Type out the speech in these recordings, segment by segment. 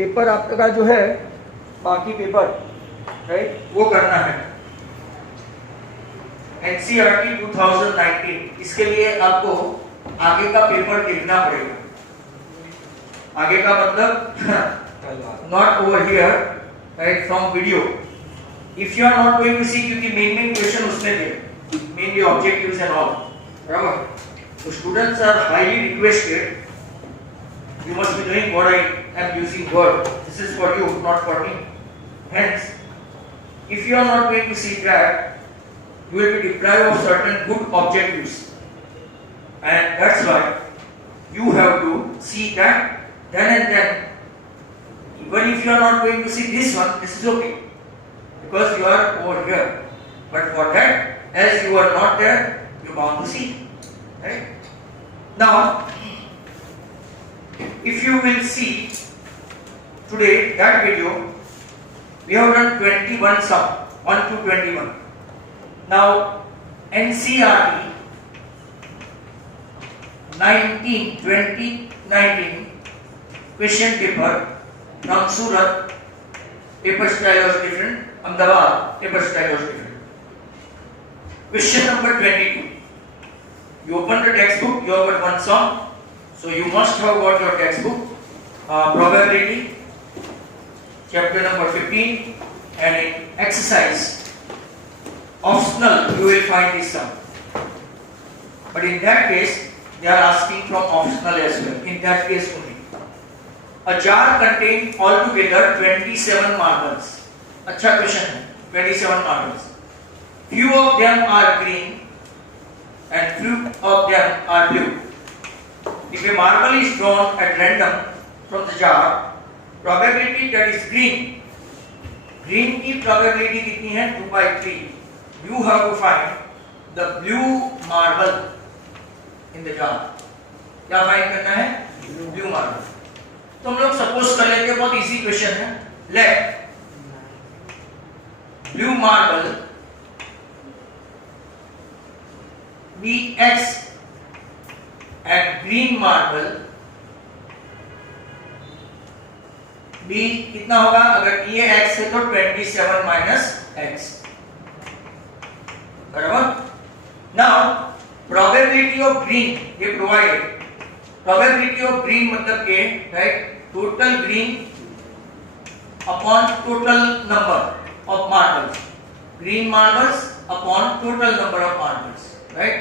Paper आपका जो है बाकी पेपर राइट वो करना है। NCERT 2019 इसके लिए आपको आगे का पेपर देखना पड़ेगा। आगे का मतलब not over here right from video. If you are not going to see, क्योंकि मेन क्वेश्चन उसमें थे, मेनली ऑब्जेक्टिव्स एंड ऑल, बराबर। तो students are highly requested, you must be doing what I am using word. This is for you, not for me. Hence, if you are not going to see that, you will be deprived of certain good objectives, and that's why you have to see that then and then. Even if you are not going to see this one, this is okay, because you are over here. But for that, as you are not there, you are bound to see. Right? Now, if you will see today that video, we have done 21 sum, 1 to 21. Now NCERT 2019 question paper from Surat, paper style was different, Ahmedabad paper style was different. Question number 22. You open the textbook, you have got one sum. So you must have got your textbook, probability, chapter number 15, and in exercise, optional, you will find this sum. But in that case, they are asking from optional as well. In that case only. A jar contains altogether 27 marbles. अच्छा question है, 27 marbles. Few of them are green and few of them are blue. If a marble is drawn at random from the jar, probability that is green की probability कितनी है 2/3. You have to find the blue marble in the jar. क्या find करना है? Blue marble. तो हम लोग suppose कर लेते हैं, बहुत इजी क्वेश्चन है. Let blue marble be X and green marble B कितना होगा? अगर ये x है तो 27 minus x, बराबर. Now probability of green ये provided. Probability of green मतलब के right total green upon total number of marbles. Green marbles upon total number of marbles, right?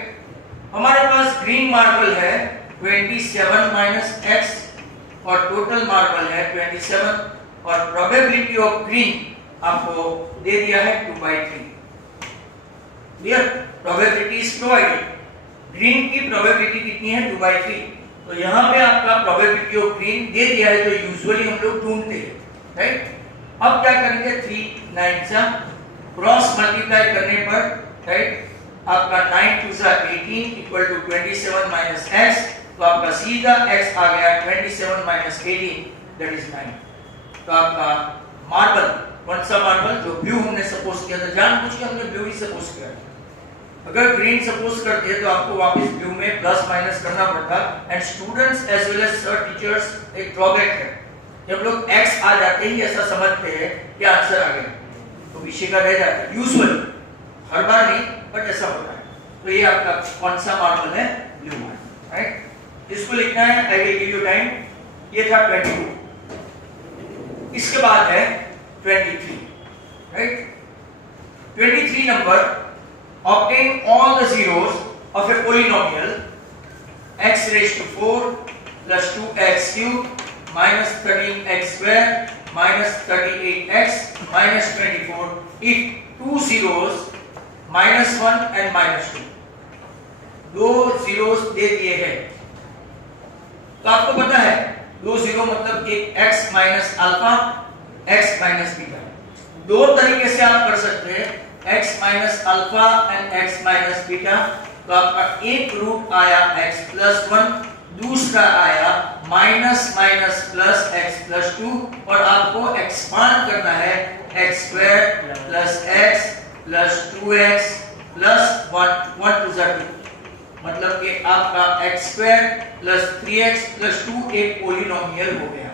हमारे पास ग्रीन मार्बल है 27 माइनस x और total marble है 27 और probability of green आपको दे दिया है 2/3. Clear? Probability is provided. Green की प्रोबेबिलिटी कितनी है 2/3. तो यहाँ पे आपका प्रोबेबिलिटी ऑफ ग्रीन दे दिया है जो यूजुअली हम लोग ढूंढते हैं, राइट. अब क्या करेंगे? 3 9 से क्रॉस मल्टीप्लाई करने पर राइट आपका 9 2 18 इक्वल टू 27 माइनस x. तो आपका सीधा x आ गया 27 माइनस 18 दैट इज 9. तो आपका मार्बल कौन सा मार्बल? जो ब्लू हमने सपोज किया था, जानबूझ के हमने ब्लू ही सपोज किया. अगर ग्रीन सपोज करते तो आपको वापस ब्लू में प्लस माइनस करना पड़ता. And students as well as sir teachers एक ड्रॉबैक है, जब लोग x आ जाते ही ऐसा समझते हैं कि आंसर आ गया तो विषय का रह जाता है. यूजुअली हर बार नहीं बट ऐसा होता है. तो ये आपका कौन सा मार्बल है? Blue marble, right. इसको लिखना है, I will give you time. ये था 22. इसके बाद है 23, right. 23 number, obtain all the zeros of a polynomial x raised to 4 plus 2x cube minus 13x square minus 38x minus 24 if two zeros -1 and -2 दो zeros दे दिए हैं. तो आपको पता है दो जीरो मतलब एक x minus alpha x minus beta. दो तरीके से आप कर सकते हैं, x minus alpha and x minus beta. तो आपका एक रूट आया x प्लस 1, दूसरा आया minus minus plus x plus 2 और आपको एक्सपांड करना है x square plus x plus 2x plus 1 to 2, मतलब कि आपका x square plus 3x plus 2 एक पॉलिनोमियल हो गया.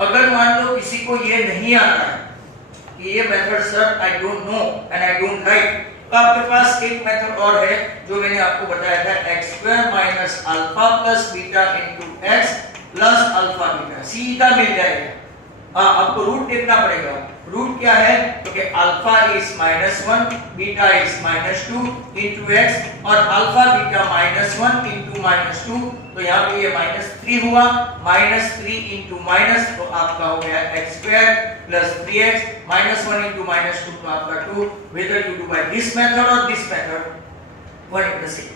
अगर मान लो किसी को ये नहीं आता है कि ये method sir I don't know and I don't write, तो आपके पास एक मेथड और है जो मैंने आपको बताया था, x square minus alpha plus beta into x plus alpha beta, सीधा मिल जाएगा। हाँ, आपको रूट देखना पड़ेगा। रूट क्या है तो कि alpha is -1, beta is -2 into x और अल्फा बीटा -1 इंटू -2, तो यहाँ पे ये -3 हुआ, -3 इंटू माइनस तो आपका हो गया x square plus 3x, -1 into -2 तो आपका 2, whether you do by this method और this method one is the same.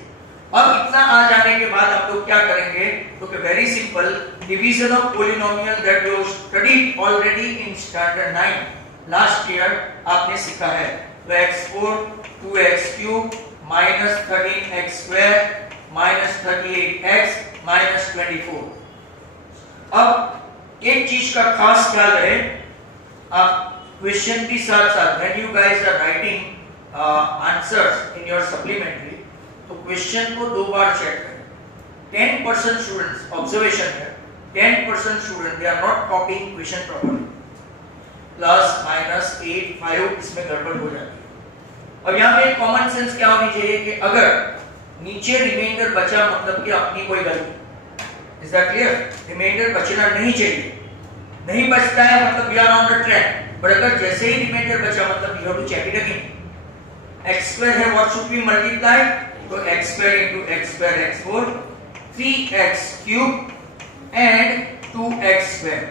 अब इतना आ जाने के बाद आप लोग क्या करेंगे तो कि very simple, division of polynomial that you studied already in standard 9 last year आपने सीखा है। तो x4 2x³ -13x² -38x -24। अब एक चीज का खास ख्याल रहे, आप क्वेश्चन के साथ साथ when you guys are writing answers in your supplementary, तो क्वेश्चन को 2 बार चेक करें। 10% स्टूडेंट्स, ऑब्जर्वेशन है, 10% student they are not copying question properly, plus minus 8 5 इसमें गड़बड़ हो जाती है। अब यहाँ पे कॉमन सेंस क्या होनी चाहिए कि अगर नीचे रिमाइंडर बचा मतलब कि अपनी कोई गलती, इज दैट क्लियर? रिमाइंडर बचना नहीं चाहिए, नहीं बचता है मतलब we are on the track, but अगर जैसे ही रिमाइंडर बचा मतलब you have to check it again. X square है, व्हाट शुड बी मल्टीप्लाई, तो x square into x square x4 3x³ and 2x square,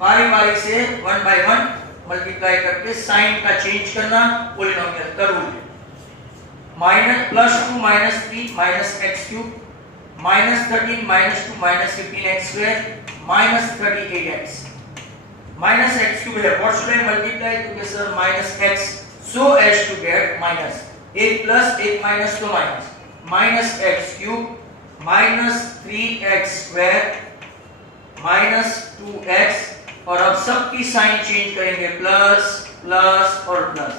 बारी बारी से 1 by 1 मल्टीप्लाई करके साइन का चेंज करना, पॉलिनोमियल का रूल है। +2 -3 -x³ -13 -2 -15x² -38x -x³ है, what should I multiply to sir -x so as to get minus, एक प्लस एक माइनस तो माइनस, -x³ -3x² -2x, और अब सबकी साइन चेंज करेंगे, प्लस प्लस और प्लस,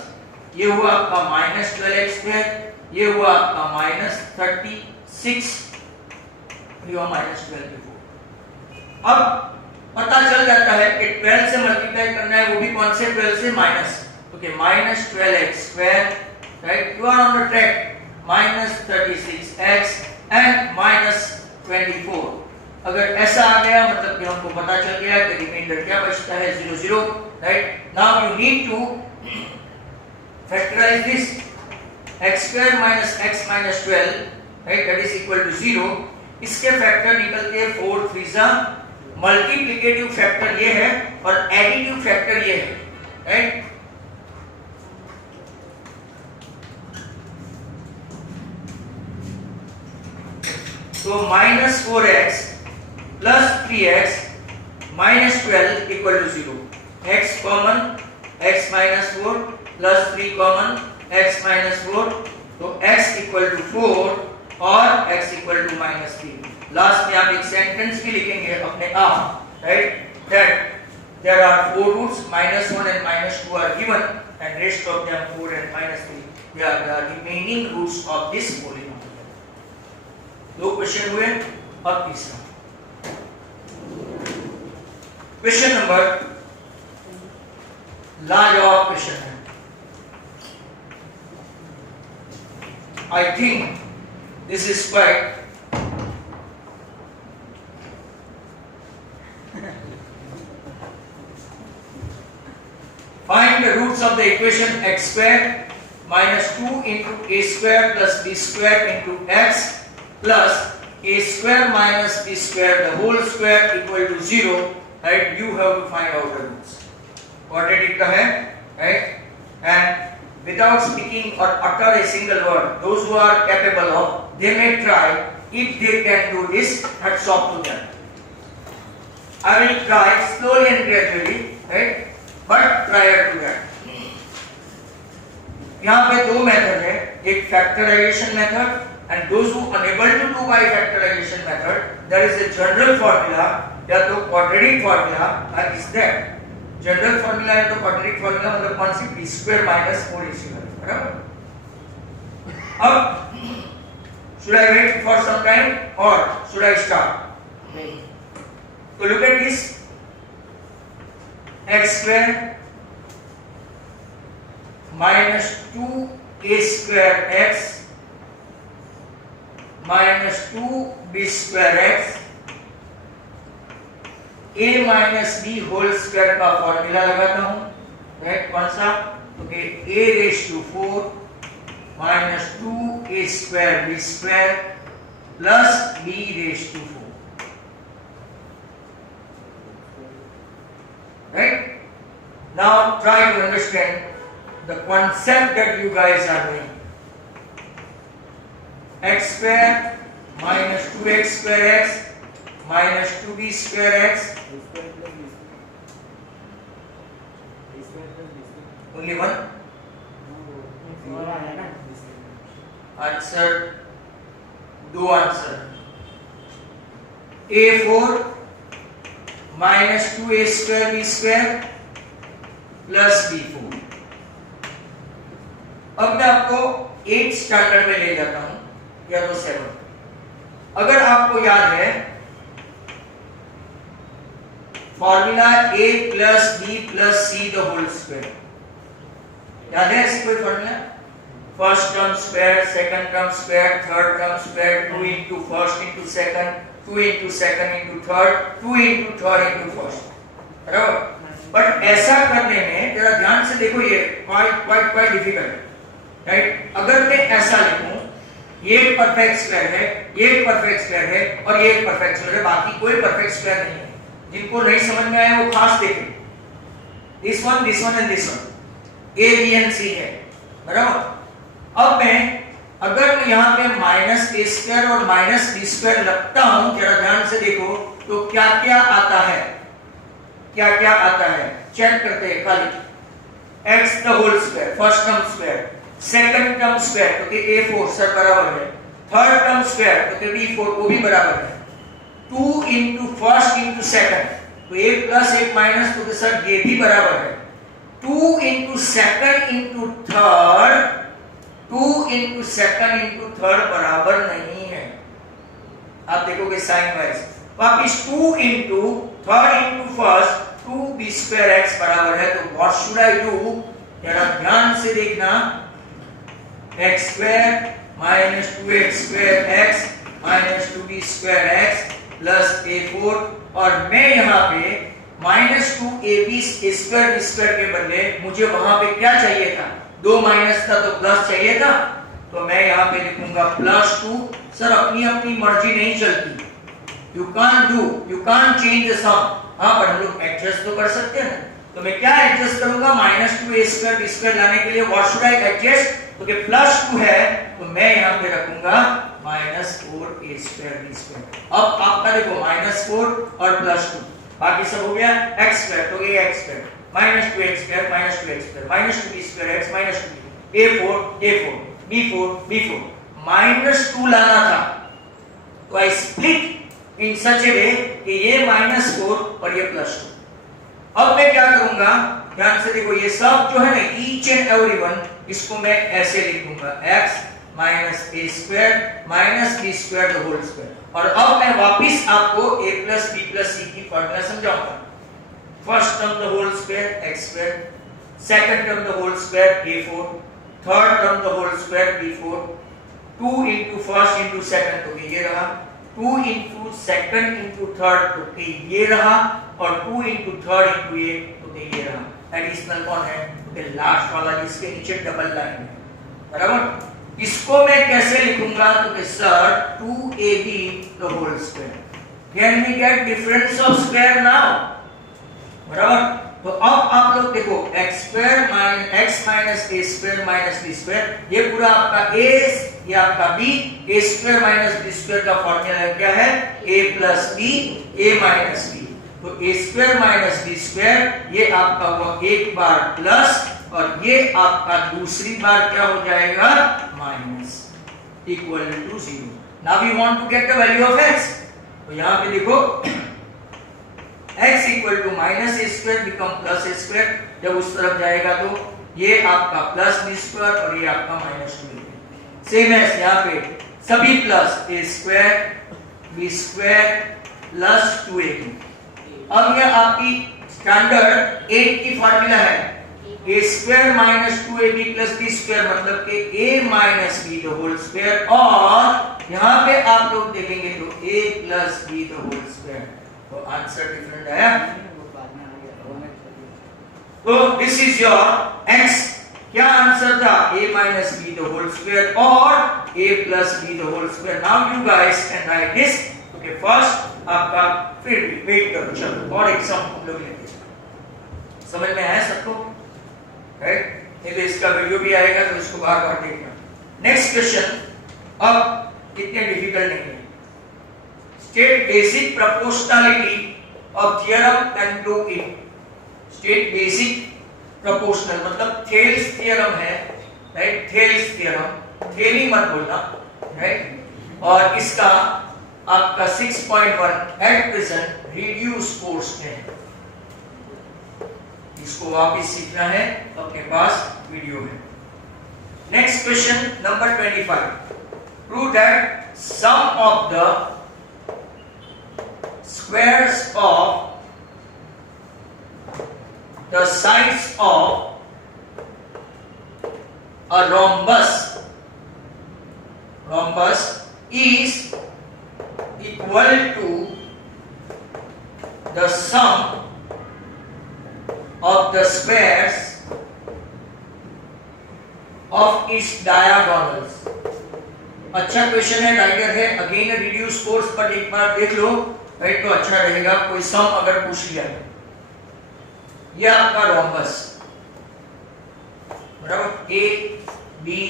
ये हुआ आपका -12x², ये हुआ आपका -36, ये हुआ -12। अब पता चल जाता है कि 12 से मल्टीप्लाई करना है, वो भी कौन से 12 से, minus, okay, -12x², right, you are on the track, -36x and -24। अगर ऐसा आ गया मतलब कि हमको पता चल गया कि रिमाइंडर क्या बचता है, 0 0, right. Now you need to factorise this, x² - x - 12, right, that is equal to 0। इसके फैक्टर निकलते हैं 4 3 मल्टीप्लिकेटिव फैक्टर ये है और एडिटिव फैक्टर ये है, राइट। तो -4x plus 3x -12 equal to 0, x common, x -4 plus 3 common, x -4, तो x इक्वल टू 4 और x इक्वल टू -3। लास्ट में आप एक सेंटेंस भी लिखेंगे अपने आप, right, that there are 4 roots, -1 and -2 are given and rest of them 4 and -3 they are the remaining roots of this polynomial। 2 question हुए, अब तीसरा क्वेश्चन नंबर, लाजवाब क्वेश्चन है। I think this is quite find the roots of the equation x² -2 into a² plus b² into x plus a² minus b² the whole square equal to 0, right? You have to find out the roots. Quadratic का है, right? And without speaking or utter a single word, those who are capable of, they may try. If they can do this, hats off to them. I will try slowly and gradually, right? But prior to that, यहाँ पे 2 method है, एक factorisation method and those who unable to do by factorization method, there is a general formula या तो quadratic formula is there। General formula है तो quadratic formula मतलब कौन सी, b² - 4ac, बराबर। अब should I wait for some time or should I start? तो look at this, x square minus 2a square x minus 2b square x a minus b whole square का formula लगाता हूं, right? कौन सा? तो a raise to 4 minus 2a square b square plus b raise to 4, right? Now try to understand the concept that you guys are doing. X square minus 2x square x minus 2b square x, only one answer, दो answer, a4 minus 2a square b square plus b4। अब मैं आपको 8 standard में ले जाता हूं या तो 7। अगर आपको याद है formula a plus b plus c the whole square, याद है इसका कोई formula? First term square, second term square, third term square, 2 into first into second, 2 into second into third, 2 into third into first, बराबर? But ऐसा करने में जरा ध्यान से देखो, ये क्वाइट डिफिकल्ट, राइट? अगर मैं ऐसा लिखूं, ये एक परफेक्ट स्क्वायर है, ये एक परफेक्ट स्क्वायर है और ये एक परफेक्ट स्क्वायर है, बाकी कोई परफेक्ट स्क्वायर नहीं है। जिनको नहीं समझ में आया वो खास देखें, this one and this one, A B and C है, बराबर? अब मैं अगर मैं यहाँ पे माइनस ए स्क्वायर और माइनस बी स्क्वायर रखता हूं, जरा ध्यान से देखो तो क्या क्या आता है, क्या क्या आता है, चेक करते हैं खाली। X the whole square, first term square, second term square तो कि a4 सर बराबर है, थर्ड टर्म स्क्वायर तो कि b4 वो भी बराबर है, 2 into फर्स्ट into सेकंड तो a प्लस a माइनस तो कि सर ये भी बराबर है, 2 into second into third, 2 into second into third बराबर नहीं है। आप देखोगे साइन वाइज, वापिस 2 into third into first 2b square x बराबर है, तो व्हाट शुड आई डू? जरा ध्यान से देखना, x square minus 2x square x minus 2b square x plus a4, और मैं यहाँ पे माइनस 2ab स्क्वायर के बदले मुझे वहां पे क्या चाहिए था? 2 माइनस था तो प्लस चाहिए था, तो मैं यहाँ पे लिखूंगा प्लस 2। सर अपनी अपनी मर्जी नहीं चलती, यू कांट चेंज द सम। हाँ पर हम लोग एडजस्ट तो कर सकते हैं ना, तो मैं क्या एडजस्ट करूंगा? Minus 2a square b square लाने के लिए व्हाट शुड आई एडजस्ट? तो कि प्लस 2 है तो मैं यहाँ पे रखूंगा minus 4a square b square. अब आपका देखो माइनस 4 और प्लस 2, बाकी सब हो गया। x स्क्वायर तो ये x square minus 2x square minus 2x square minus 2b square x minus 2b, a4 b4 minus 2 लाना था तो आई स्प्लिट इन सच ए वे कि ये माइनस 4 और ये प्लस 2। अब मैं क्या करूंगा? ध्यान से देखो, ये सब जो है ना ईच एंड एवरी वन, इसको मैं ऐसे लिखूंगा x minus a square minus b square the whole square. और अब मैं वापिस आपको a plus b plus c की फॉर्मूला समझाऊंगा। First term the whole square x square, second term the whole square a4, third term the whole square b4, 2 into first into second तो ये रहा, 2 into सेकंड into थर्ड तो ये रहा, और 2 into third into ये तो ये रहा। एडिशनल कौन है? तो लास्ट वाला जिसके नीचे डबल लाइन है, बराबर? इसको मैं कैसे लिखूंगा? तो sir 2ab the whole square. Can we get difference of square now? बराबर? तो अब आप लोग देखो x square minus x minus a square minus b square, ये पूरा आपका a, ये आपका b, a square minus b square का फॉर्मूला क्या है? a plus b, a minus b। तो a square minus b square ये आपका हुआ एक बार प्लस, और ये आपका दूसरी बार क्या हो जाएगा? Minus, equal to 0। Now we want to get the value of x, तो यहाँ पे देखो x equal to minus A square become plus A square. जब उस तरफ जाएगा तो ये आपका प्लस बी स्क्वायर और ये आपका माइनस 2। सेम है यहाँ पे सभी प्लस ए square B square plus 2ab। अब ये आपकी स्टैंडर्ड 8 की फार्मूला है a square minus 2ab plus b square मतलब कि a minus b the whole square, और यहाँ पे आप लोग देखेंगे तो a plus b the whole square, तो आंसर डिफरेंट है। तो दिस इज योर x, क्या आंसर था a minus b the whole square और a plus b the whole square। now you guys can write this, okay, first आपका, फिर wait करो, चलो और एक सम हम लोग लेते हैं। समझ में आया सबको, राइट? नहीं तो इसका वीडियो भी आएगा तो इसको बार-बार देखना। नेक्स्ट क्वेश्चन अब इतने डिफिकल्ट नहीं है। State basic proportionality of theorem and prove it. State basic proportional मतलब थेल्स थ्योरम है, राइट? थेल्स थ्योरम, थेली मत बोलना, राइट? और इसका आपका 6.1 एट प्रेजेंट रिड्यूस कोर्स में, इसको वापस सीखना है, अपने पास वीडियो है। Next question number 25, prove that sum of the squares of the sides of a rhombus is equal to the sum of the squares of its diagonals। अच्छा question है, राइटर है, अगेन रिड्यूस कोर्स, पर एक बार देख लो, right? तो अच्छा रहेगा कोई सम अगर पूछ लिया है। यह आपका रोम्बस, बराबर, A B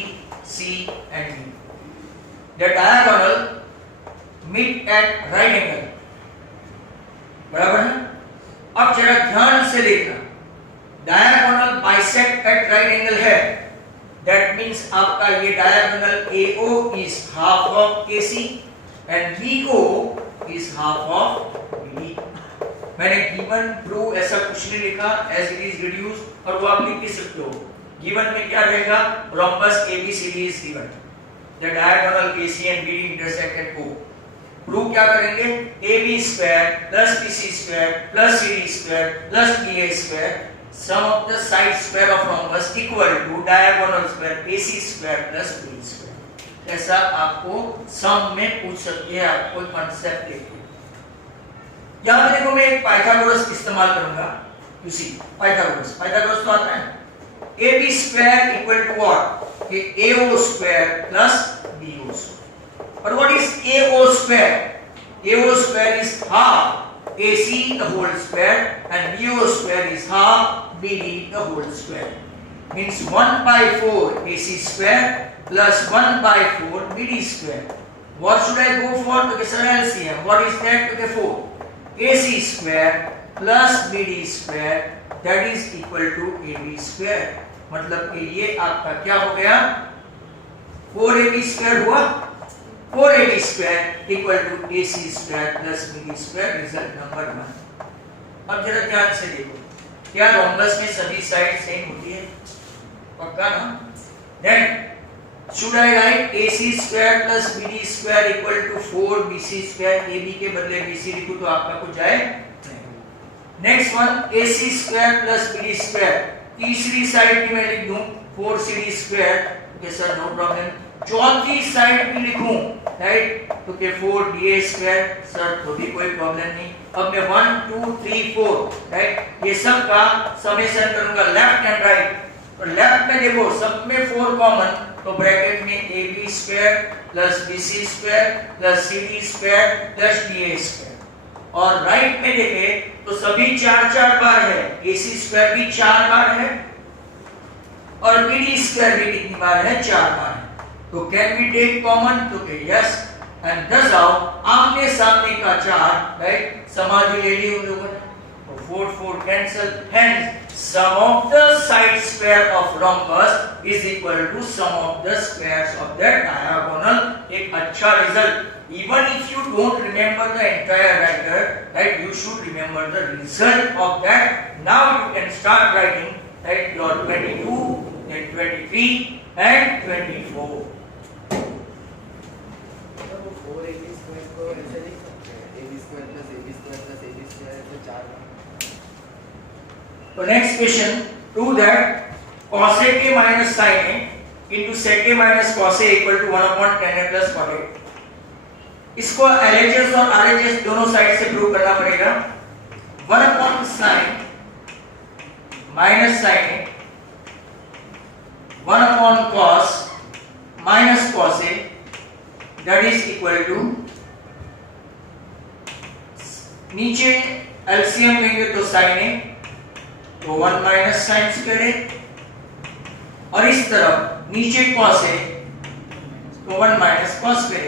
C and D, the diagonal meet at right angle, बराबर है। अब जरा ध्यान से देखना, diagonal bisect at right angle है, दैट मींस आपका ये diagonal AO is half of AC and BO is half of BD। मैंने गिवन प्रूव ऐसा कुछ नहीं लिखा, एज इट इज रिड्यूस, और वो आप लिख भी सकते हो। गिवन में क्या रहेगा, rhombus ABCD is given, the diagonal AC and BD intersect at O। Prove क्या करेंगे, AB square plus BC square plus CD square plus BA square sum of the side square of rhombus equal to diagonal square AC square plus BD square। ऐसा आपको सम में पूछ सकते हैं, आपको concept लेके। यहां पे देखो मैं एक पाइथागोरस इस्तेमाल करूंगा, यू सी पाइथागोरस तो आता है, AB square equal to what, ये AO square plus BO square। और what is AO square? AO square is half AC the whole square and BO square is half BD the whole square, means 1 by 4 AC square plus 1 by 4 BD square। What should I go for? Okay, sir, LCM. What is that? Okay, 4 AC square plus BD square, that is equal to AB square। मतलब कि ये आपका क्या हो गया, 4AB square हुआ, 4AB square equal to AC square plus BD square, result number 1। अब जरा ध्यान से देखो, क्या रोम्बस में सभी साइड सेम होती है? पक्का ना? Then should I write AC square plus BD square equal to 4BC square? AB के बदले BC लिखूं तो आपका कुछ जाए नहीं। Next one, AC square plus BD square, तीसरी साइड की मैं लिख दूं 4CD square, okay sir, no problem. चौथी साइड भी लिखूं, राइट, तो के 4DA square, सर तो भी कोई प्रॉब्लम नहीं। अब मैं 1 2 3 4, राइट, ये सब का समेशन करूंगा लेफ्ट एंड राइट। तो लेफ्ट में देखो सब में 4 कॉमन, तो ब्रैकेट में AB square plus BC square plus CD square plus DA square. और राइट में देखें तो सभी 4 बार है, AC स्क्वायर भी 4 बार है और BD स्क्वायर भी कितनी बार है, 4 बार है। तो कैन वी टेक कॉमन, तो यस, एंड दस आओ आमने सामने का 4, राइट, समाधि ले ली उन लोगों ने, तो 4 4 cancel, hence sum of the side square of rhombus is equal to sum of the squares of that diagonal। एक अच्छा result, even if you don't remember the entire writer, right, you should remember the result of that। Now you can start writing, right, your 22 then 23 and 24। तो 4AB square को ऐसे लिख सकते हैं, AB square plus AB square plus AB square, तो 4 तो next question, prove that cos A minus sin A into sec A minus cos A equal to 1 upon tan A plus cot A। इसको LHS और RHS दोनों side से prove करना पड़ेगा। 1 upon sin minus sin A, 1 upon cos minus cos A, that is equal to, नीचे LCM लेंगे तो sin A तो 1 minus sin square A, और इस तरफ नीचे cos A तो 1 minus cos square A।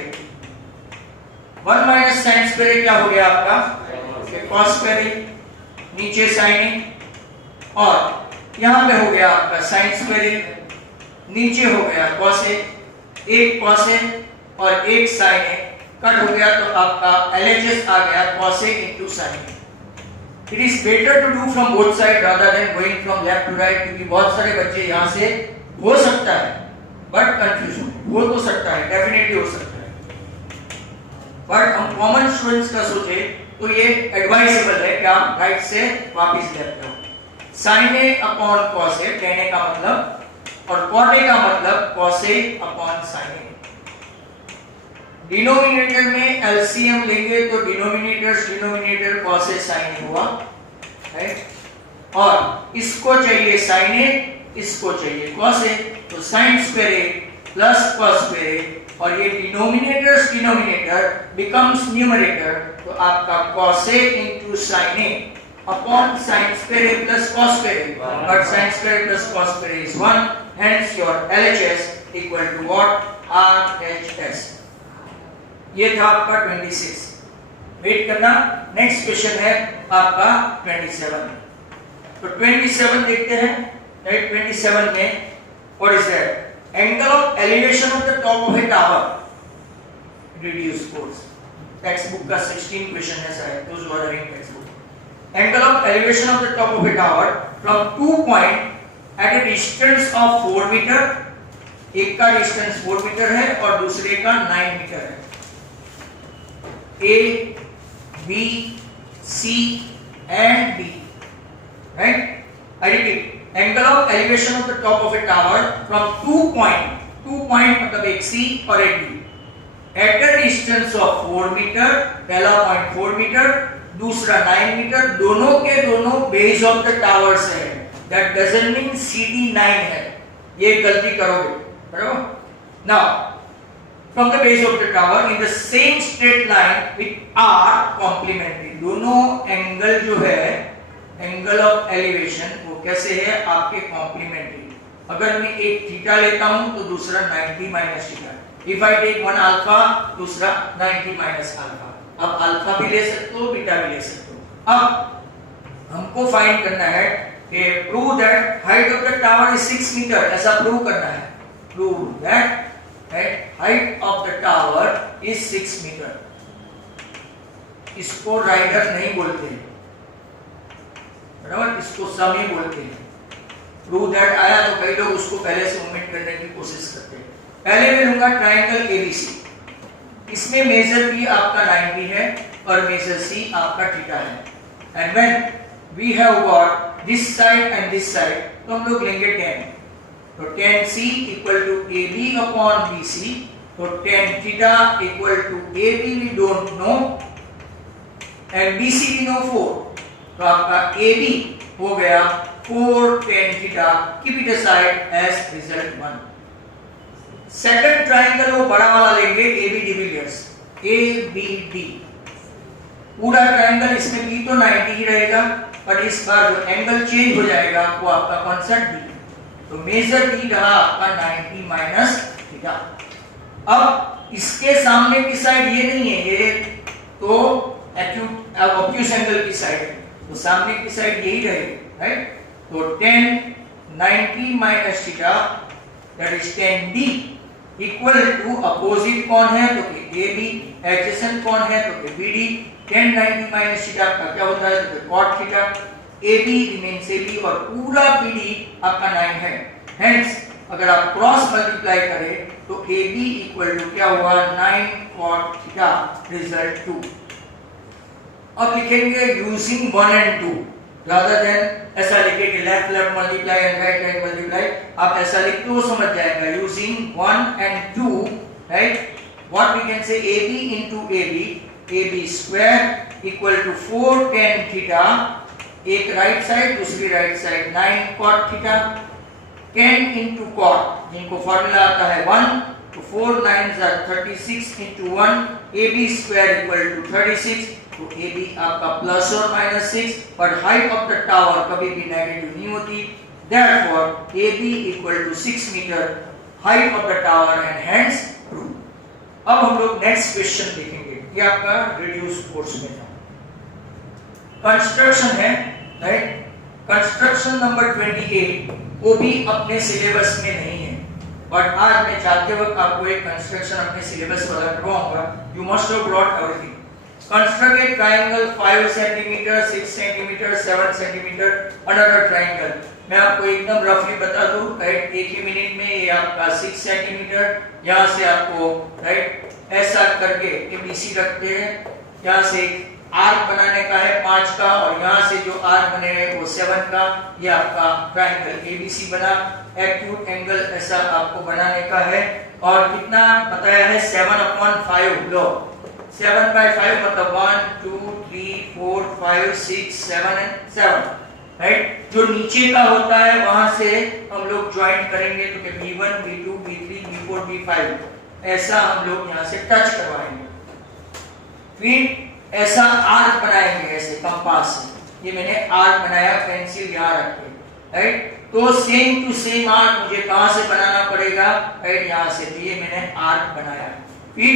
1 minus sin square A क्या हो गया आपका, cos square A, नीचे sin A, और यहां पे हो गया आपका sin square A, नीचे हो गया cos A, एक cos A और एक sin A कट हो गया, तो आपका LHS आ गया cos A into sin A। It is better to do from both sides rather than going from left to right, क्योंकि बहुत सारे बच्चे यहाँ से हो सकता है बट कंफ्यूजन हो तो सकता है, डेफिनेटली हो सकता है, बट हम कॉमन स्टूडेंट्स का सोचे तो ये एडवाइसेबल है कि आप राइट से वापस लेते हो। sin A upon cos A, tan A का मतलब, और cot A का मतलब cos A upon sin A। Denominator में LCM लेंगे तो denominator cos A sin A हुआ, राइट, और इसको चाहिए sin A, इसको चाहिए cos A, तो sin square A plus cos square A, और ये डिनोमिनेटर becomes numerator, तो आपका cos A into sin A upon sin square A plus cos square A, but sin square A plus cos square A is 1, hence your LHS equal to what, RHS। ये था आपका 26, wait करना, next question है आपका 27। तो 27 देखते हैं, right. 27 में what is that, angle of elevation of the top of a tower, reduce force, text book का 16 क्वेश्चन है शायद, those who are reading text book. Angle of elevation of the top of a tower from 2 point at a distance of 4 meter, एक का distance 4 metre है और दूसरे का 9 metre है। A, B, C and D, right? I repeat, angle of elevation of the top of a tower from 2 point मतलब एक C और एक D, at a distance of 4 metre, पहला पॉइंट 4 मीटर, दूसरा 9 मीटर, दोनों के दोनों बेस ऑफ द टावर्स है, that doesn't mean CD 9 है, ये गलती करोगे, बराबर। Now from the base of the tower in the same straight line which are complementary, दोनों एंगल जो है एंगल ऑफ एलिवेशन वो कैसे है आपके कॉम्प्लीमेंट्री। अगर मैं एक थीटा लेता हूं तो दूसरा 90 minus theta, if I take one alpha दूसरा 90 माइनस अल्फा, अब अल्फा भी ले सकते हो बीटा भी ले सकते हो। अब हमको फाइंड करना है कि prove that height of the tower is 6 meter, ऐसा प्रूव करना है, prove that height of the tower is 6 meter। इसको राइडर नहीं बोलते हैं, बराबर, इसको सम ही बोलते हैं। प्रूव दैट आया तो कई लोग उसको पहले से ओमिट करने की कोशिश करते हैं। पहले मैं लूंगा ट्रायंगल ABC, इसमें मेजर B आपका 90 है और मेजर C आपका थीटा है, and when we have got this side and this side तो हम लोग लेंगे 10, तो tan C equal to AB upon BC, तो tan theta equal to AB we don't know and BC we know 4, तो आपका AB हो गया 4 tan theta, keep it aside as result 1। Second triangle वो बड़ा वाला लेंगे AB डिविलियर्स, ABD, पूरा ट्रायंगल इसमें B तो 90 ही रहेगा, पर इस बार जो एंगल चेंज हो जाएगा वो आपका कौन सा D, तो मेजर D रहा आपका 90 माइनस थीटा। अब इसके सामने की साइड ये नहीं है, ये तो ऑब्ट्यूस एंगल की साइड है, तो सामने की साइड यही रहेगी, राइट। तो tan 90 minus theta that is tan D equal to opposite कौन है तो AB, एडजेसेंट कौन है तो BD, tan 90 माइनस थीटा का क्या होता है तो cot theta, AB remains AB और पूरा BD आपका 9 है, हेंस अगर आप क्रॉस मल्टीप्लाई करें तो AB इक्वल टू क्या हुआ 9 cot थीटा, रिजल्ट 2। अब लिखेंगे यूजिंग 1 and 2, rather than ऐसा लिखे कि left multiply and right multiply, आप ऐसा लिख तो वो समझ जाएगा using 1 and 2, right? What we can say, AB into AB square equal to 4 tan theta, एक राइट साइड दूसरी right side 9 cot theta, tan into cot जिनको फॉर्मूला आता है 1, तो 4 9s are 36 into 1, AB square equal to 36, तो AB आपका plus और minus 6, पर हाइट ऑफ द टावर कभी भी नेगेटिव नहीं होती, therefore AB equal to 6 meter height of the tower and hence true। अब हम लोग नेक्स्ट क्वेश्चन देखेंगे, ये आपका रिड्यूस कोर्स में था, कंस्ट्रक्शन है, राइट? कंस्ट्रक्शन नंबर 28, वो भी अपने सिलेबस में नहीं है, बट आज मैं चाहते वक्त आपको एक कंस्ट्रक्शन अपने सिलेबस वाला करवाऊंगा। You must have brought everything. Construct A triangle 5 centimetre, 6 centimetre, 7 centimetre, another triangle. मैं आपको एकदम रफली बता दूं, राइट? एक ही मिनट में ये आपका 6 सेंटीमीटर, यहाँ से आपको राइट ऐसा करके एबीसी रखते हैं, यहाँ से आर्क बनाने का है 5 का, और यहाँ से जो आर्क बनेगा वो 7 का, ये आपका ट्रायंगल एबीसी बना। एक्यूट एंगल ऐसा आपको बनाने का है, और कितना बताया है 7/5 लो, 7/5 मतलब 1 2 3 4 5 6 7 and 7, राइट? जो नीचे का होता है वहां से हम लोग ज्वाइंट करेंगे, तो कि B1 B2 B3 B4 B5 ऐसा हम लोग यहाँ से टच करवाएंगे, फिर ऐसा आर्क बनाएंगे ऐसे कंपास से। ये मैंने आर्क बनाया, पेंसिल यहाँ रख के, राइट? तो सेम टू सेम आर्क मुझे कहां से बनाना पड़ेगा, राइट? यहाँ से। तो ये मैंने आर्क बनाया, फिर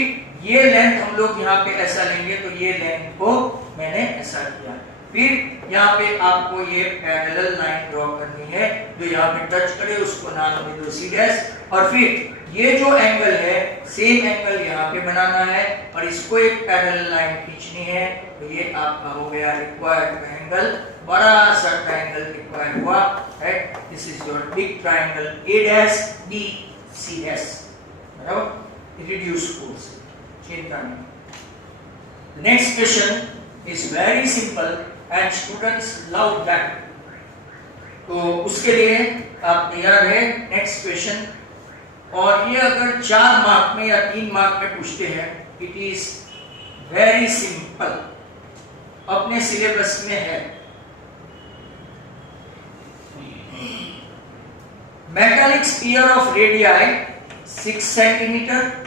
ये लेंथ हम लोग यहाँ पे ऐसा लेंगे, तो ये लेंथ को मैंने ऐसा किया, फिर यहाँ पे आपको ये पैरेलल लाइन ड्रॉ करनी है, जो यहाँ पे टच करे उसको नाम दे दो C डैश, और फिर ये जो एंगल है सेम एंगल यहाँ पे बनाना है, और इसको एक पैरेलल लाइन खींचनी है, तो ये आपका हो गया रिक्वायर्ड एंगल, बड़ा सा ट्रायंगल रिक्वायर्ड हुआ, right? This is your big triangle A dash B C dash, बराबर? रिड्यूस कोर्स, चिंता नहीं। Next question is very simple and students love that, तो उसके लिए आप तैयार है? नेक्स्ट क्वेश्चन, और ये अगर 4 मार्क में या 3 मार्क में पूछते हैं, इट इज वेरी सिंपल, अपने सिलेबस में है। Metallic sphere of radii 6 centimetre,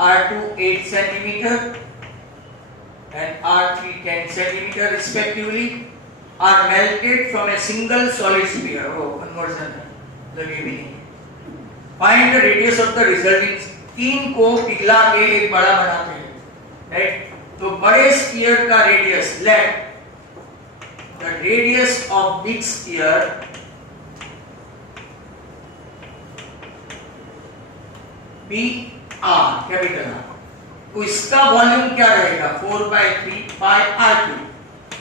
R2 8 centimeter and R3 10 centimeter respectively are melted from a single solid sphere। Oh, conversion लगे भी नहीं। Find the radius of the resulting, 3 को पिघला के एक बड़ा बनाते हैं, राइट? तो बड़े स्फीयर का radius, let the radius of big sphere be R, capital R, तो इसका वॉल्यूम क्या रहेगा 4/3 पाई R3।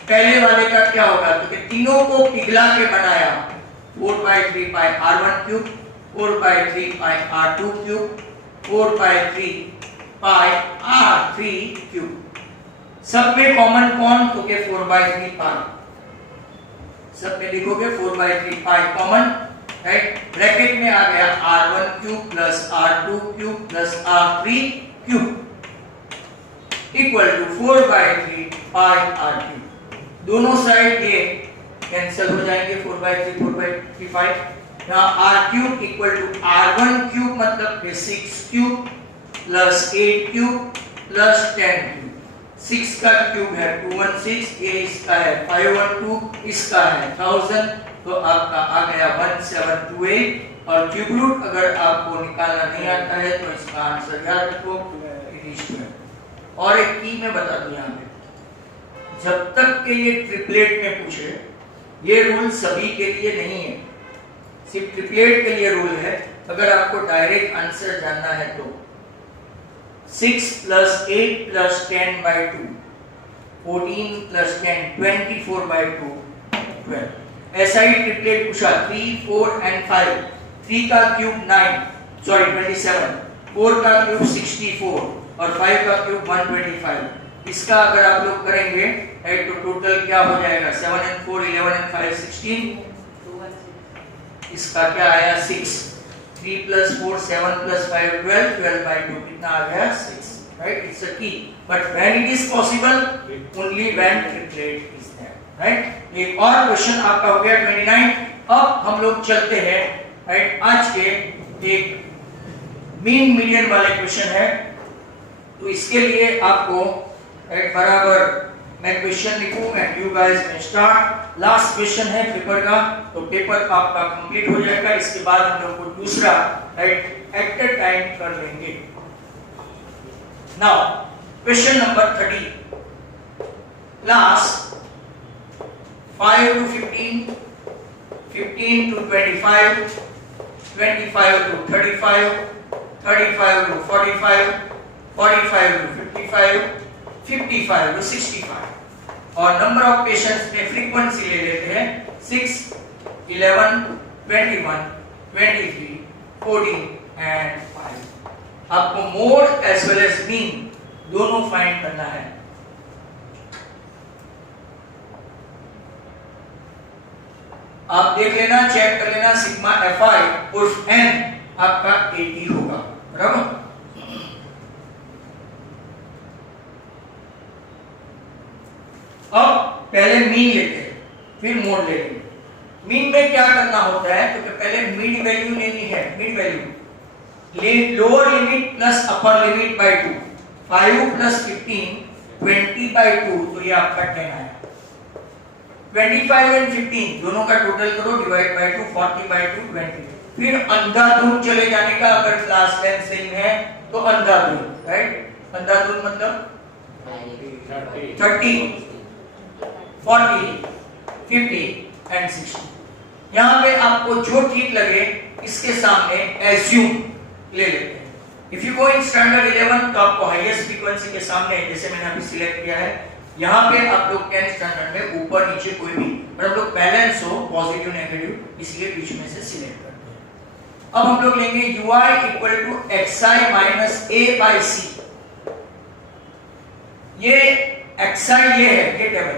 पहले वाले का क्या होगा, तो कि तीनों को पिघला के बनाया, 4/3 पाई R1 क्यूब, 4/3 पाई R2 cube, 4/3 pi R3 cube. सब में कॉमन कौन, तो कि 4/3 पाई, सब में लिखोगे 4/3 पाई कॉमन, राइट? ब्रैकेट में आ गया R1 cube plus R2 cube plus R3 cube equal to 4/3 pi R3। दोनों साइड ये कैंसिल हो जाएंगे, 4/3 4/3 5। यहाँ R cube equal to R1 cube मतलब कि 6 cube plus 8 cube plus 10 cube. 6 का क्यूब है 216, ये इसका है 512, इसका है 1000, तो आपका आ गया 1728। और क्यूब रूट अगर आपको निकालना नहीं आता है तो इसका आंसर याद रखो, इट इज 12। और एक की मैं बता दूं यहाँ पे, जब तक के ये ट्रिपलेट में पूछे, ये रूल सभी के लिए नहीं है, सिर्फ ट्रिपलेट के लिए रूल है। अगर आपको डायरेक्ट आंसर जानना है तो 6 प्लस 8 प्लस 10/2, 14 प्लस 10 24/2 12। ऐसा ही ट्रिपलेट पूछा 3 4 एंड 5, 3 का क्यूब 27, 4 का क्यूब 64 और 5 का क्यूब 125। इसका अगर आप लोग करेंगे राइट। तो टोटल क्या हो जाएगा 7 and 4 11 and 5 16, इसका क्या आया 6, 3 plus 4 7 plus 5 12, 12 by 2 कितना आ गया 6, right. It's a key, but when it is possible only when triplet is there, right. एक और क्वेश्चन आपका हो गया 29। अब हम लोग चलते हैं, राइट, आज के एक मीन मीडियन वाले क्वेश्चन है। तो इसके लिए आपको राइट बराबर मैं क्वेश्चन लिखूं एंड यू गाइस में स्टार्ट। लास्ट क्वेश्चन है पेपर का, तो पेपर आपका कंप्लीट हो जाएगा। इसके बाद हम लोग को दूसरा राइट एट द टाइम कर लेंगे। Now question number 30, class 5 to 15, 15 to 25, 25 to 35, 35 to 45, 45 to 55, 55 to 65। और नंबर ऑफ पेशेंट्स में फ्रीक्वेंसी ले लेते हैं 6, 11, 21, 23, 14 एंड 5। आपको mode as well as mean दोनों फाइंड करना है। आप देख लेना, चेक कर लेना, सिग्मा fi उर्फ n आपका 80 होगा, बराबर। अब पहले मीन लेते हैं फिर मोड लेंगे। मीन में क्या करना होता है, तो पहले मिड वैल्यू लेनी है, mid value lower limit plus upper limit by 2, 5 plus 15 20 by 2, तो ये आपका 10 आया। 25 एंड 15 दोनों का टोटल करो, डिवाइड बाय 2, 40 बाय 2 20। फिर अंधाधुंध चले जाने का, अगर क्लास 10 सेम है तो अंधाधुंध, राइट। अंधाधुंध मतलब 30, 40, 50 एंड 60। यहाँ पे आपको जो ठीक लगे इसके सामने एज्यूम ले लेते हैं। If you go in standard 11 तो आपको हाईएस्ट फ्रीक्वेंसी के सामने, जैसे मैंने अभी सिलेक्ट किया है, यहाँ पे आप लोग 10 स्टैंडर्ड में ऊपर नीचे कोई भी, पर हम लोग बैलेंस हो पॉजिटिव नेगेटिव, इसलिए बीच में से सिलेक्ट करते हैं। अब हम लोग लेंगे ui equal to xi minus a by c। ये xi ये है, ये टेबल,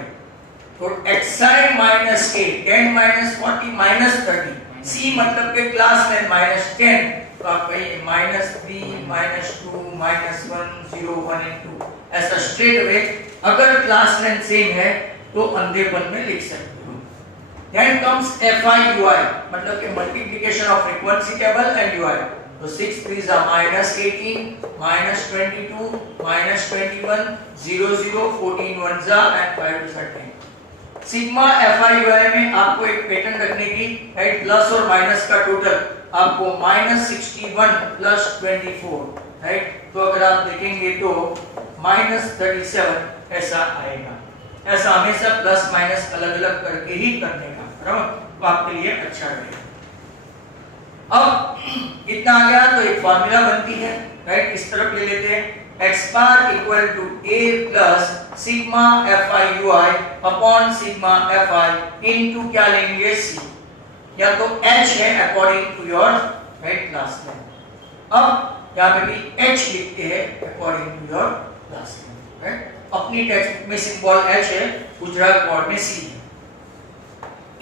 तो xi minus a 10 minus 40 minus 30, c मतलब के क्लास लेंथ माइनस 10, तो आपका ये -3 -2 -1 0 1 and 2 ऐसा स्ट्रेट अवे अगर क्लास लेंथ सेम है तो अंधेपन में लिख सकते हो। देन कम्स fi ui मतलब कि multiplication of frequency table and ui। तो 6 3s are -18 -22 -21 0 0 14 1s are and 5 is 13। Sigma fi ui में आपको एक पैटर्न रखने की, राइट, प्लस और माइनस का टोटल आपको -61 प्लस 24, राइट। तो अगर आप देखेंगे तो -37 ऐसा आएगा। ऐसा हमेशा प्लस माइनस अलग अलग करके ही करने का, बराबर, तो आपके लिए अच्छा रहेगा। अब इतना आ गया तो एक फार्मूला बनती है, राइट, इस तरफ ले लेते हैं x bar equal to a plus sigma fi ui upon sigma fi into क्या लेंगे c, या तो h है according to your right class length. अब यहाँ पे भी h लिखते हैं according to your class length, right. अपनी टेक्स्ट में सिंबल h है, गुजरात बोर्ड में c है।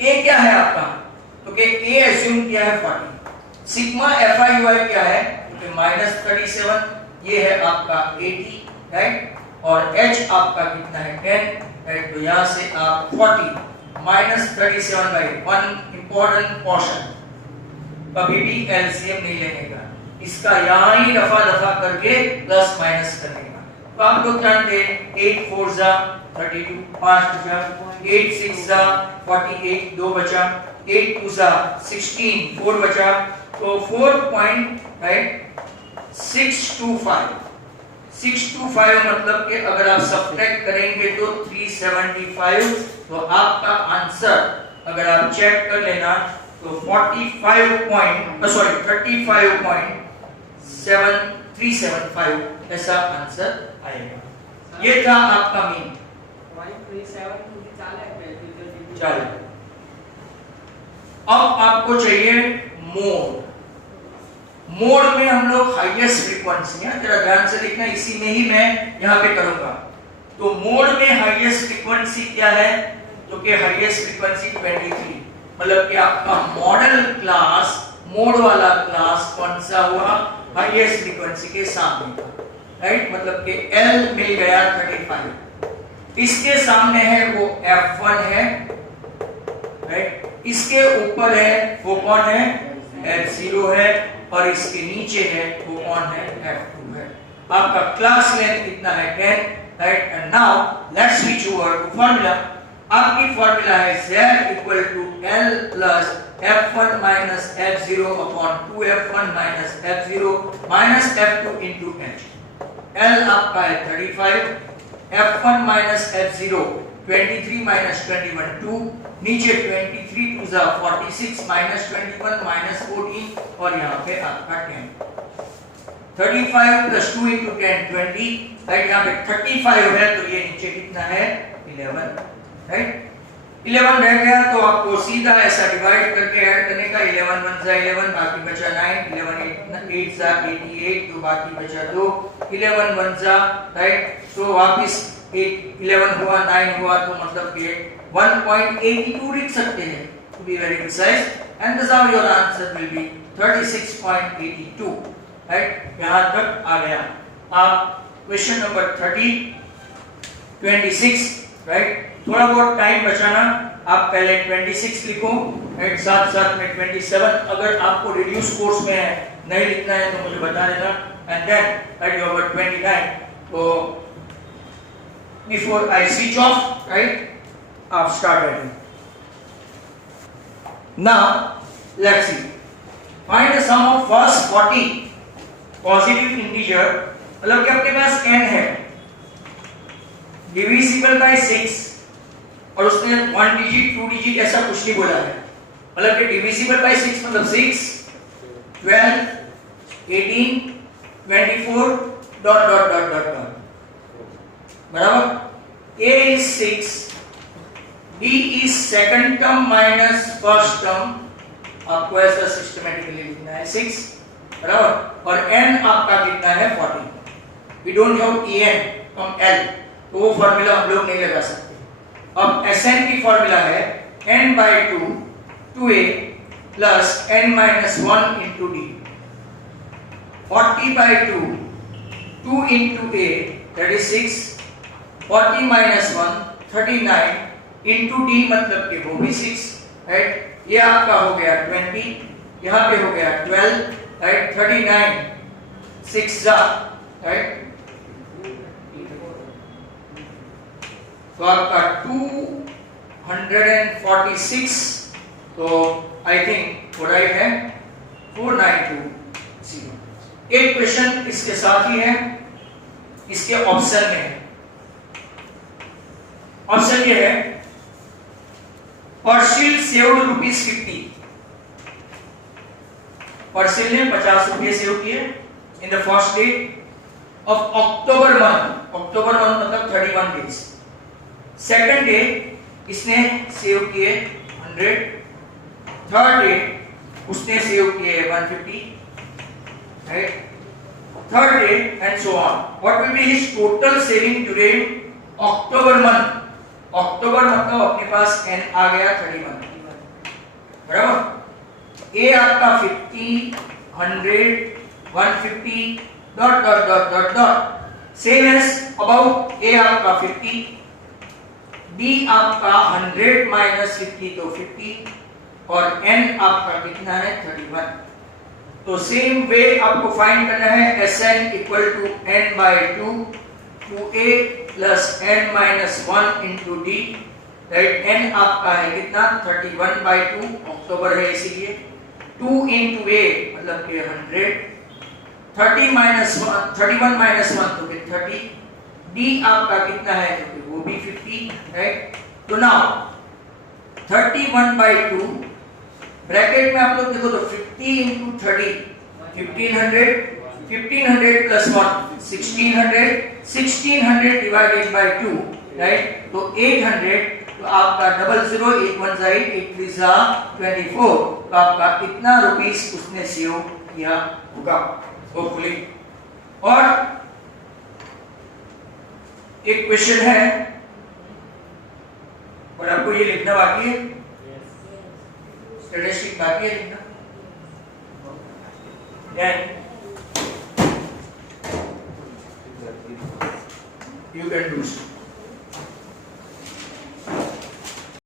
a क्या है आपका, तो कि a एज्यूम किया है 40, सिग्मा fi ui क्या है, तो -37, ये है आपका 80, राइट, और h आपका कितना है 10, राइट। तो यहाँ से आप 40 -37 बाई 1 इंपॉर्टेंट पोर्शन, कभी भी एलसीएम नहीं लेने का, इसका यहाँ ही दफा दफा करके प्लस माइनस करने का। तो आप लोग जानते हैं 8 4 जा 32, 5 बचा, 8 6 जा 48, 2 बचा, 8 2 जा 16, 4 बचा, तो 4.625 मतलब कि अगर आप सब्ट्रैक्ट करेंगे तो 375, तो आपका आंसर अगर आप चेक कर लेना तो 35.375 ऐसा आंसर आएगा। ये था आपका मीन। 137 अब आपको चाहिए मोड। मोड में हम लोग हाईएस्ट फ्रीक्वेंसी है, जरा ध्यान से देखना, इसी में ही मैं यहाँ पे करूंगा। तो मोड में हाईएस्ट फ्रीक्वेंसी क्या है? तो कि हाईएस्ट फ्रीक्वेंसी 23, मतलब कि आपका मॉडल क्लास, मोड वाला क्लास कौन सा हुआ? हाईएस्ट फ्रीक्वेंसी के सामने का, राइट? मतलब कि L मिल गया 35, इसके सामने है वो F1 है, राइट? इसके ऊपर है वो कौन है? F0 है, और इसके नीचे है वो कौन है? F2 है। आपका क्लास लेंथ कितना है? 10, right? And now let's switch over to formula. आपकी फार्मूला है Z equal to L plus F1 minus F0 upon 2F1 minus F0 minus F2 into H। L आपका है 35, F1 माइनस F0 23 माइनस 21 2, नीचे 23 to जा 46 minus 21 minus 14, और यहाँ पे आपका 10। 35 प्लस 2 इंटू 10 20, राइट? यहाँ पे 35 है, तो ये नीचे कितना है? 11, राइट? 11 रह गया, तो आपको सीधा ऐसा डिवाइड करके ऐड करने का। 11 1 जा 11, बाकी बचा 9, 11 8 जा 88, तो बाकी बचा 2, 11 1 जा, राइट? तो वापस 11 हुआ, 9 हुआ, तो मतलब कि 1.82 लिख सकते हैं, to be very precise, and thus your answer will be 36.82, right? यहाँ तक आ गया। आप क्वेश्चन नंबर 26, राइट? थोड़ा बहुत टाइम बचाना, आप पहले 26 लिखो, राइट? साथ साथ में 27, अगर आपको रिड्यूस कोर्स में है, नहीं लिखना है तो मुझे बता देना, एंड देन राइट नंबर 29। तो before I switch off, right? I've started. Now, let's see. Find the sum of first 40 positive integer. मतलब कि आपके पास n है, divisible by 6, और उसने 1 डिजिट 2 डिजिट ऐसा कुछ नहीं बोला है। मतलब कि divisible by 6 मतलब 6, 12, 18, 24 dot dot dot dot dot, बराबर? A is 6, D is second term minus first term, आपको ऐसा सिस्टमैटिकली लिखना है 6, बराबर? और n आपका कितना है? 40। We don't have En from L, तो वो फॉर्मूला हम लोग नहीं लगा सकते। अब Sn की फॉर्मूला है n by 2 2a plus n minus 1 into d। 40 by 2 2 into a, that is 6, 40 minus 1 39 into d, मतलब कि वो भी 6, राइट? ये आपका हो गया 20, यहाँ पे हो गया 12, राइट? 39 6 जा, राइट? तो आपका 246, तो आई थिंक वो राइट है, 4920। एक क्वेश्चन इसके साथ ही है, इसके ऑप्शन में है। ऑप्शन ये है, पर्सिल सेव्ड ₹50। पर्सिल ने 50 रुपये सेव किए in the first day of October month. October month मतलब 31 डेज। सेकंड डे इसने सेव किए 100। थर्ड डे उसने सेव किए 150, right? Third day and so on. What will be his total saving during October month? October मतलब अपने पास n आ गया 31, बराबर? ए आपका 50, 100, 150 dot dot dot dot dot, same as about. A आपका 50, डी आपका 100 माइनस 50 तो 50, और n आपका कितना है? 31। तो सेम वे आपको फाइंड करना है Sn equal to n by 2 2a plus n minus 1 into d, right? n आपका है कितना? 31 by 2, अक्टूबर है इसीलिए। 2 इंटू a मतलब कि 100, 30 माइनस 1 31 माइनस 1 तो फिर 30, d आपका कितना है? तो वो भी 50, राइट? तो नाउ 31 by 2 ब्रैकेट में आप लोग देखो तो 50 into 30 1500, 1500 plus 1 1600, 1600 divided by 2, right? तो 800, तो आपका 00 8 1 जा 8 8 3 जा 24, तो आपका कितना रुपीस उसने सेव किया होगा होपफुली। और एक क्वेश्चन है और आपको ये लिखना बाकी है, स्टैटिस्टिक बाकी है लिखना। Then you can do so.